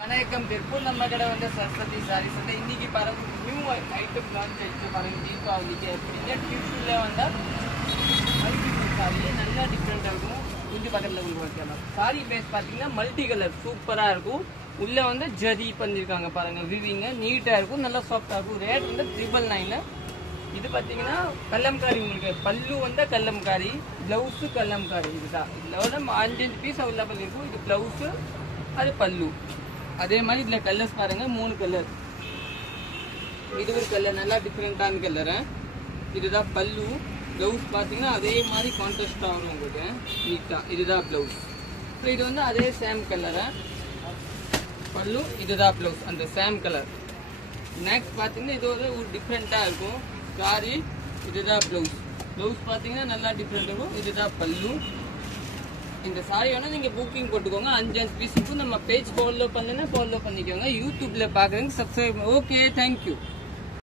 வணக்கம் திருப்பூர் நம்ம கடை வந்து சரஸ்வதி சாரீஸ் வந்து இன்னைக்கு பாருங்க நியூ ஐட்டம் லான்ச் ஆயிடுச்சு பாருங்க தீபாவளிக்கு அப்படின்னா டியூஷன்ல வந்தா மல்டிபிள் சாரி நல்லா டிஃப்ரெண்டா இருக்கும். இங்க பக்கத்துல உங்களுக்கு வைக்கலாம். சாரி பேஸ் பாத்தீங்கன்னா மல்டி கலர் சூப்பரா இருக்கும். உள்ள வந்து ஜரி பண்ணிருக்காங்க பாருங்க, விவிங்க நீட்டா இருக்கும், நல்லா சாஃப்டா இருக்கும். ரேட் வந்து 999. இது பாத்தீங்கன்னா கல்லம்காரி, உங்களுக்கு பல்லு வந்து கல்லம்காரி, பிளவுஸ் கல்லம்காரி. இதுதான் இதோட 5 பீஸ் அவைலபிள் இருக்கும். இது பிளவுஸ், அது பல்லு. அதே மாதிரி இதுல கலர்ஸ் பாருங்க, 3 கலர். இது ஒரு கலர் நல்லா டிஃப்ரெண்டான கலர். இதுதான் பல்லு. பிளவுஸ் பாத்தீங்கன்னா அதே மாதிரி கான்ட்ராஸ்டா வரும் உங்களுக்கு நீட்டா. இதுதான் பிளவுஸ். இது வந்து அதே சேம் கலர் பல்லு, இதுதான் பிளவுஸ் அந்த சேம் கலர். நெக்ஸ்ட் பாத்தீங்கன்னா இது ஒரு டிஃப்ரெண்டா இருக்கும் சாரி. இதுதான் பிளவுஸ். பிளவுஸ் பாத்தீங்கன்னா நல்லா டிஃப்ரெண்ட் இருக்கும். இதுதான் பல்லு. இந்த சாரி வேணா நீங்க புக்கிங் போட்டுக்கோங்க. 5 பீஸுக்கும் நம்ம பேஜ் ஃபாலோ பண்ணிக்கோங்க. யூடியூப்ல பாக்குறீங்க, சப்ஸ்கிரைப். Okay, thank you.